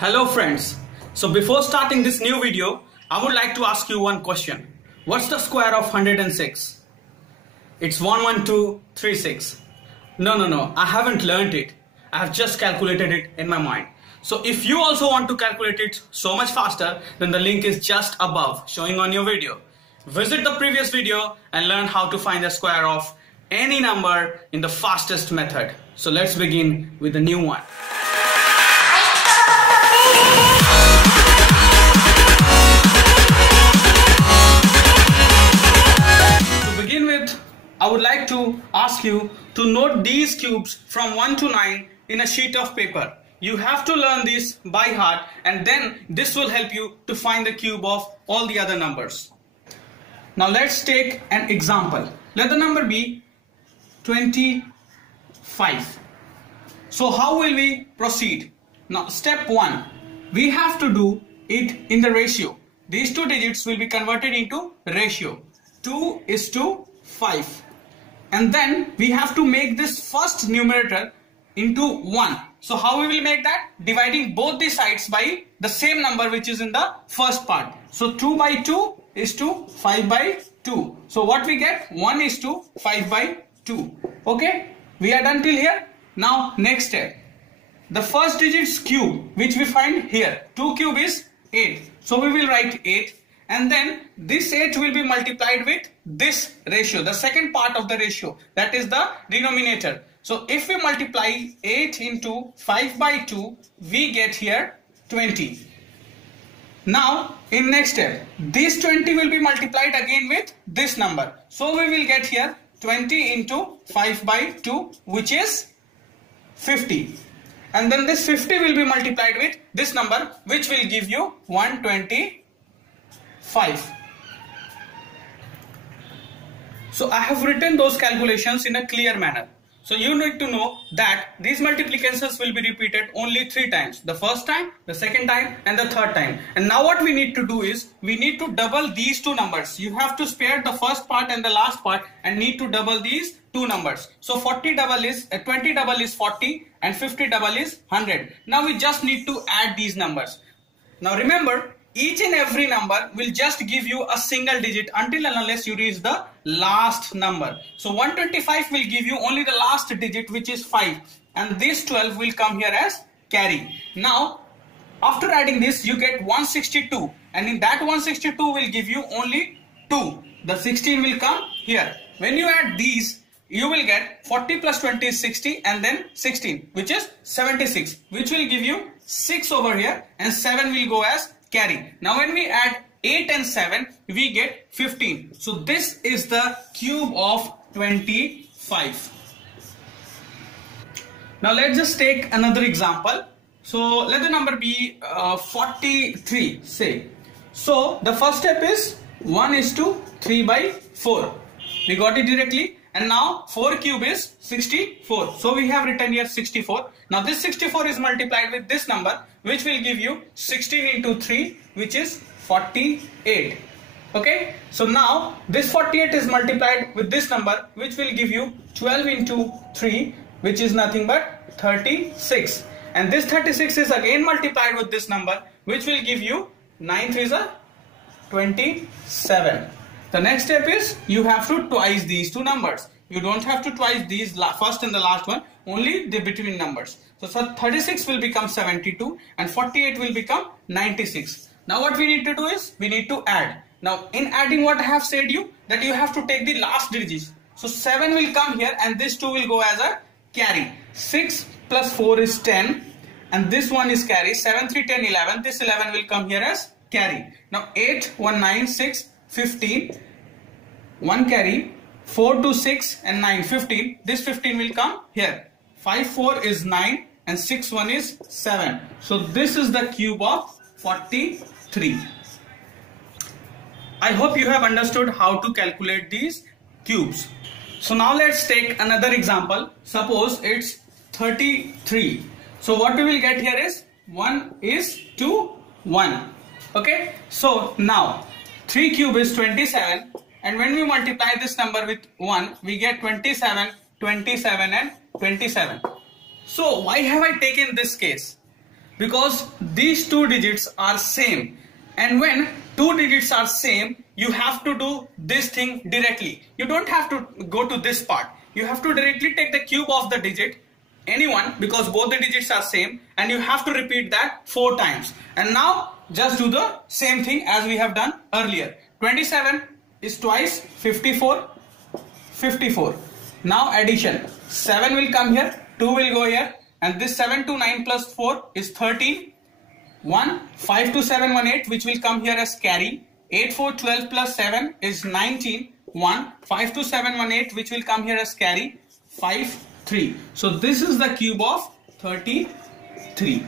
Hello friends. So before starting this new video, I would like to ask you one question. What's the square of 106? It's 11236. No, I haven't learned it. I have just calculated it in my mind. So if you also want to calculate it so much faster, then the link is just above showing on your video. Visit the previous video and learn how to find the square of any number in the fastest method. So let's begin with the new one. To begin with, I would like to ask you to note these cubes from 1 to 9 in a sheet of paper. You have to learn this by heart, and then this will help you to find the cube of all the other numbers. Now let's take an example. Let the number be 25. So how will we proceed? Now step 1, we have to do it in the ratio. These two digits will be converted into ratio. 2:5. And then we have to make this first numerator into 1. So how we will make that? Dividing both the sides by the same number which is in the first part. So 2 by 2 is to 5 by 2. So what we get? 1 is to 5 by 2. Okay, we are done till here. Now next step. The first digit's cube which we find here. 2 cube is 8. So we will write 8. And then this 8 will be multiplied with this ratio, the second part of the ratio, that is the denominator. So if we multiply 8 into 5 by 2, we get here 20. Now in next step, this 20 will be multiplied again with this number. So we will get here 20 into 5 by 2, which is 50. And then this 50 will be multiplied with this number, which will give you 125. So I have written those calculations in a clear manner. So you need to know that these multiplications will be repeated only 3 times. The first time, the second time, and the third time. And now what we need to do is, we need to double these two numbers. You have to spare the first part and the last part and need to double these two numbers. So 20 double is 40 and 50 double is 100. Now we just need to add these numbers. Now remember, each and every number will just give you a single digit until and unless you reach the last number. So 125 will give you only the last digit, which is 5, and this 12 will come here as carry. Now after adding this, you get 162, and in that 162 will give you only 2. The 16 will come here. When you add these, you will get 40 plus 20 is 60, and then 16, which is 76, which will give you 6 over here, and 7 will go as carry. Now when we add 8 and 7, we get 15. So this is the cube of 25. Now let's just take another example. So let the number be 43, say. So the first step is 1:3 by 4. We got it directly. And now 4 cube is 64. So we have written here 64. Now this 64 is multiplied with this number, which will give you 16 into 3, which is 48. Okay. So now this 48 is multiplied with this number, which will give you 12 into 3, which is nothing but 36. And this 36 is again multiplied with this number, which will give you 9 3s are 27. The next step is, you have to twice these two numbers. You don't have to twice these first and the last one, only the between numbers. So 36 will become 72 and 48 will become 96. Now what we need to do is, we need to add. Now in adding, what I have said you, that you have to take the last digits. So 7 will come here and this 2 will go as a carry. 6 plus 4 is 10 and this one is carry. 7 3 10 11. This 11 will come here as carry. Now 8 1 9 6 15, 1 carry, 4 2 6 and 9 15. This 15 will come here. 5 4 is 9 and 6 1 is 7. So this is the cube of 43. I hope you have understood how to calculate these cubes. So now let's take another example. Suppose it's 33. So what we will get here is 1:1. Okay. So now 3 cube is 27, and when we multiply this number with 1, we get 27, 27 and 27. So why have I taken this case? because these two digits are same, and when two digits are same, you have to do this thing directly. You don't have to go to this part. You have to directly take the cube of the digit, anyone, because both the digits are same, and you have to repeat that 4 times. And now just do the same thing as we have done earlier. 27 is twice 54, 54. Now addition, 7 will come here, 2 will go here, and this 7 to 9 plus 4 is 13. 1, 5 to 7, 1, 8, which will come here as carry. 8, 4, 12 plus 7 is 19. 1, 5 to 7, 1, 8, which will come here as carry. 5, 3. So this is the cube of 33.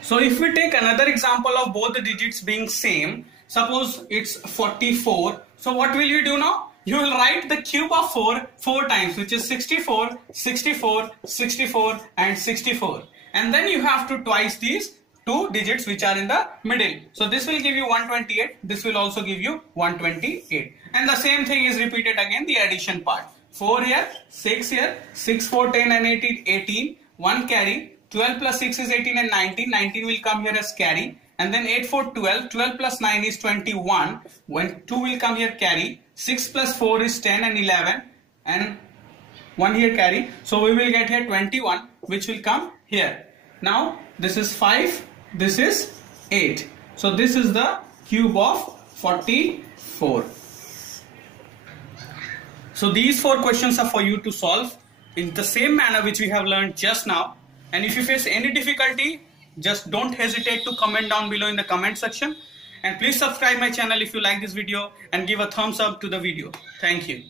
So if we take another example of both the digits being same, suppose it's 44. So what will you do now? You will write the cube of 4 times, which is 64, 64, 64 and 64. And then you have to twice these two digits which are in the middle. So this will give you 128. This will also give you 128. And the same thing is repeated again, the addition part. 4 here, 6 here, 6, 4, 10 and 18, 18. 1 carry. 12 plus 6 is 18 and 19. 19 will come here as carry. And then 8, 4, 12. 12 plus 9 is 21. When 2 will come here carry. 6 plus 4 is 10 and 11. And 1 here carry. So we will get here 21, which will come here. Now this is 5. This is 8. So this is the cube of 44. So these 4 questions are for you to solve in the same manner which we have learned just now. And if you face any difficulty, just don't hesitate to comment down below in the comment section. And please subscribe my channel if you like this video and give a thumbs up to the video. Thank you.